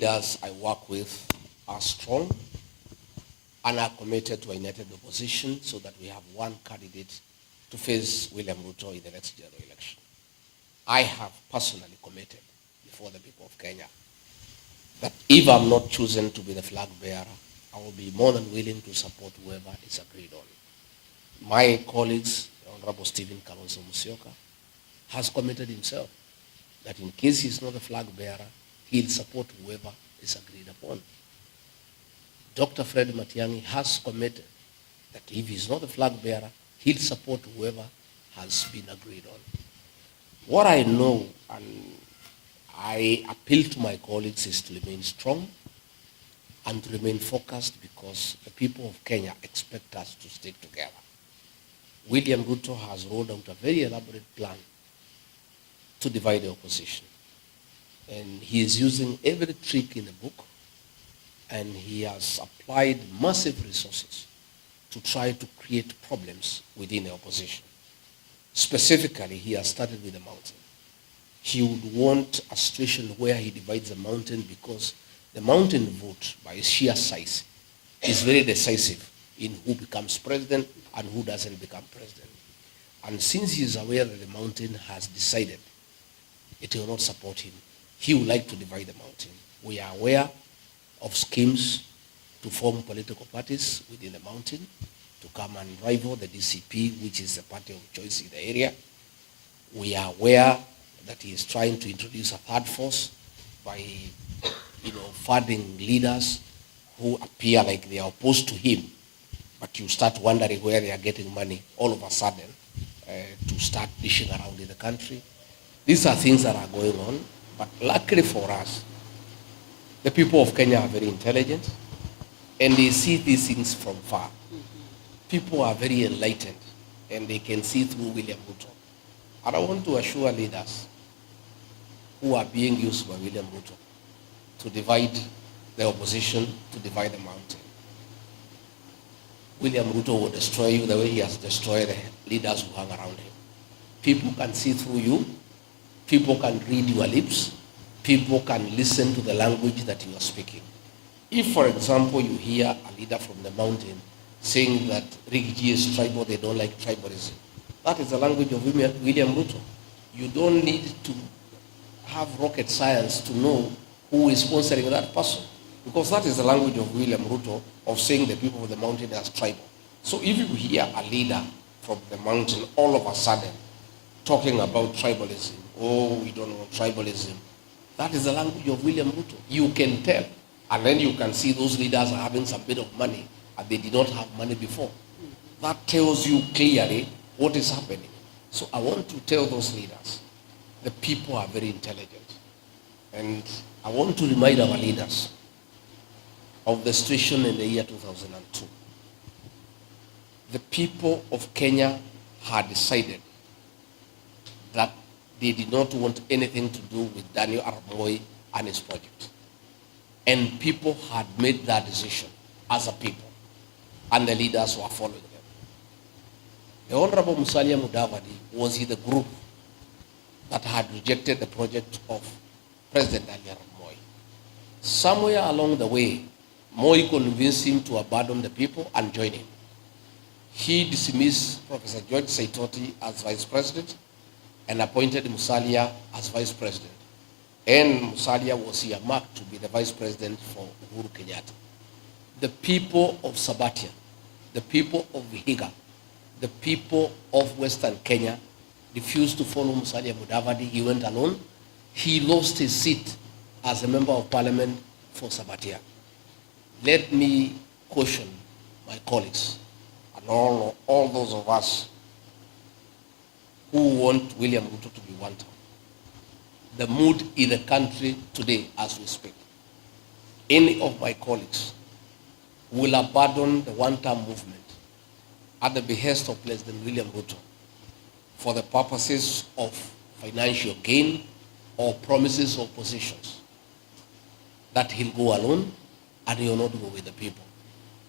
leaders I work with are strong and are committed to a united opposition so that we have one candidate to face William Ruto in the next general election. I have personally committed before the people of Kenya that if I'm not chosen to be the flag bearer, I will be more than willing to support whoever is agreed on. My colleagues, Honorable Stephen Kalonzo Musyoka, has committed himself that in case he's not the flag bearer, he'll support whoever is agreed upon. Dr. Fred Matiang'i has committed that if he's not the flag bearer, he'll support whoever has been agreed on. What I know, and I appeal to my colleagues, is to remain strong and to remain focused, because the people of Kenya expect us to stick together. William Ruto has rolled out a very elaborate plan to divide the opposition. And he is using every trick in the book, and he has applied massive resources to try to create problems within the opposition. Specifically, he has started with the mountain. He would want a situation where he divides the mountain, because the mountain vote, by sheer size, is very decisive in who becomes president and who doesn't become president. And since he is aware that the mountain has decided it will not support him, he would like to divide the mountain. We are aware of schemes to form political parties within the mountain to come and rival the DCP, which is the party of choice in the area. We are aware that he is trying to introduce a third force by, funding leaders who appear like they are opposed to him, but you start wondering where they are getting money all of a sudden to start dishing around in the country. These are things that are going on, but luckily for us, the people of Kenya are very intelligent, and they see these things from far. People are very enlightened, and they can see through William Ruto. And I want to assure leaders who are being used by William Ruto to divide the opposition, to divide the mountain. William Ruto will destroy you the way he has destroyed the leaders who hang around him. People can see through you. People can read your lips. People can listen to the language that you are speaking. If, for example, you hear a leader from the mountain saying that Rigathi is tribal, they don't like tribalism, that is the language of William Ruto. You don't need to have rocket science to know who is sponsoring that person, because that is the language of William Ruto, of saying the people of the mountain as tribal. So if you hear a leader from the mountain all of a sudden talking about tribalism, oh, we don't want tribalism, that is the language of William Ruto. You can tell, and then you can see those leaders are having some bit of money, and they did not have money before. That tells you clearly what is happening. So I want to tell those leaders, the people are very intelligent. And I want to remind our leaders of the situation in the year 2002. The people of Kenya had decided that they did not want anything to do with Daniel Arap Moi and his project. And people had made that decision as a people, and the leaders were following them. The Honorable Musalia Mudavadi was in the group that had rejected the project of President Daniel Arap Moi. Somewhere along the way, Moi convinced him to abandon the people and join him. He dismissed Professor George Saitoti as vice president and appointed Musalia as vice president. And Musalia was earmarked to be the vice president for Uhuru Kenyatta. The people of Sabatia, the people of Vihiga, the people of Western Kenya refused to follow Musalia Mudavadi. He went alone. He lost his seat as a member of parliament for Sabatia. Let me caution my colleagues and all those of us who want William Ruto to be one term. The mood in the country today as we speak, any of my colleagues will abandon the one-term movement at the behest of President William Ruto for the purposes of financial gain or promises or positions, that he'll go alone and he'll not go with the people.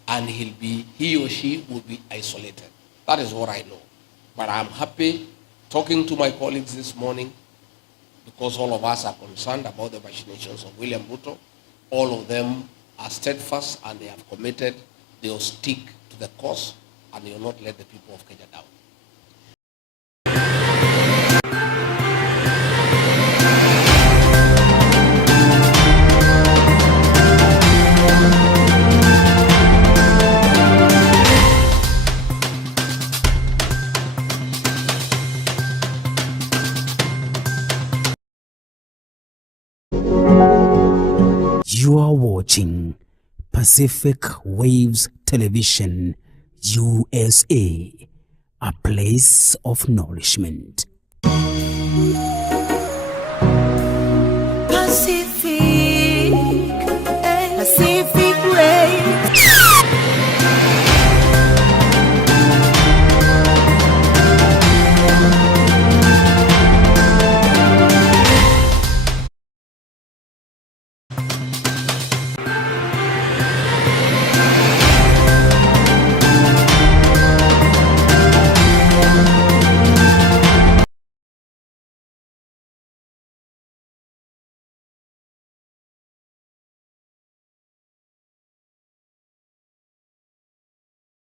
And he or she will be isolated. That is what I know. But I'm happy talking to my colleagues this morning, because all of us are concerned about the machinations of William Ruto. All of them are steadfast and they have committed. They will stick to the course and they will not let the people of Kenya down. You are watching Pacific Waves Television, USA, a place of nourishment.